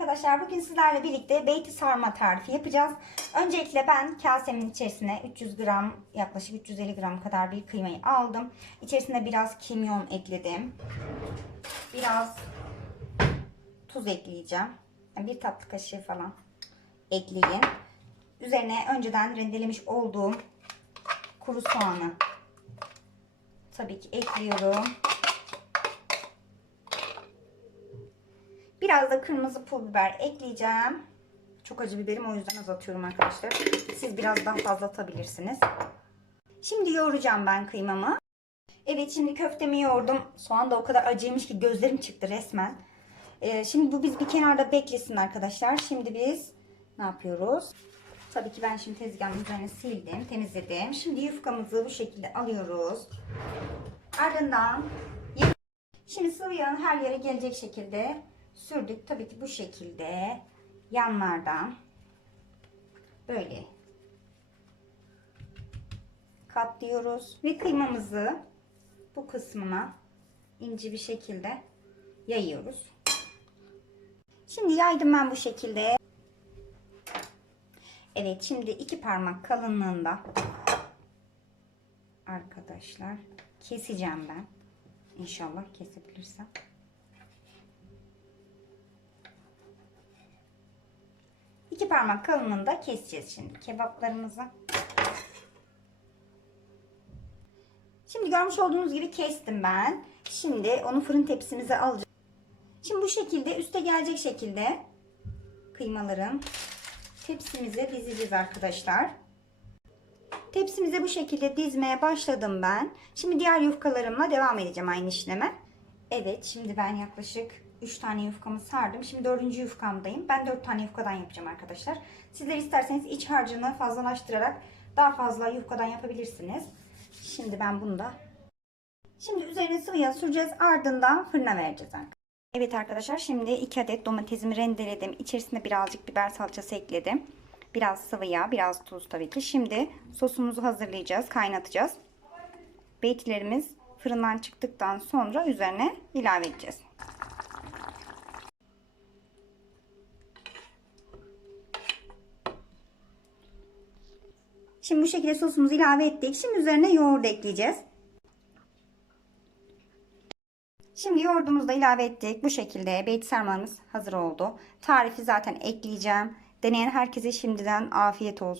arkadaşlar bugün sizlerle birlikte beyti sarma tarifi yapacağız. Öncelikle ben kasemin içerisine 300 gram yaklaşık 350 gram kadar bir kıymayı aldım. İçerisine biraz kimyon ekledim. Biraz tuz ekleyeceğim. Yani bir tatlı kaşığı falan ekleyin. Üzerine önceden rendelemiş olduğum kuru soğanı tabii ki ekliyorum. Biraz da kırmızı pul biber ekleyeceğim. Çok acı biberim o yüzden azatıyorum arkadaşlar. Siz biraz daha fazla atabilirsiniz. Şimdi yoğuracağım ben kıymamı. Evet şimdi köftemi yoğurdum. Soğan da o kadar acıymış ki gözlerim çıktı resmen. Ee, şimdi bu biz bir kenarda beklesin arkadaşlar. Şimdi biz ne yapıyoruz? Tabii ki ben şimdi tezgahın üzerine sildim, temizledim. Şimdi yufkamızı bu şekilde alıyoruz. Ardından Şimdi sıvı yağın her yere gelecek şekilde sürdük. Tabii ki bu şekilde yanlardan böyle katlıyoruz ve kıymamızı bu kısmına ince bir şekilde yayıyoruz. Şimdi yaydım ben bu şekilde. Evet şimdi iki parmak kalınlığında arkadaşlar keseceğim ben. İnşallah kesebilirsem. Parmak kalınlığında keseceğiz şimdi kebaplarımızı. Şimdi görmüş olduğunuz gibi kestim ben. Şimdi onu fırın tepsimize alacağım. Şimdi bu şekilde üste gelecek şekilde kıymaların tepsimize dizeceğiz arkadaşlar. Tepsimize bu şekilde dizmeye başladım ben. Şimdi diğer yufkalarımla devam edeceğim aynı işleme. Evet şimdi ben yaklaşık 3 tane yufkamı sardım. Şimdi 4. yufkamdayım. Ben 4 tane yufkadan yapacağım arkadaşlar. Sizler isterseniz iç harcını fazlalaştırarak daha fazla yufkadan yapabilirsiniz. Şimdi ben bunu da Şimdi üzerine sıvı yağ süreceğiz. Ardından fırına vereceğiz. Evet arkadaşlar şimdi 2 adet domatesimi rendeledim. İçerisine birazcık biber salçası ekledim. Biraz sıvı yağ, biraz tuz tabii ki. Şimdi sosumuzu hazırlayacağız, kaynatacağız. Beytilerimiz fırından çıktıktan sonra üzerine ilave edeceğiz. Şimdi bu şekilde sosumuzu ilave ettik. Şimdi üzerine yoğurt ekleyeceğiz. Şimdi yoğurdumuzu da ilave ettik. Bu şekilde beyti sarmamız hazır oldu. Tarifi zaten ekleyeceğim. Deneyen herkese şimdiden afiyet olsun.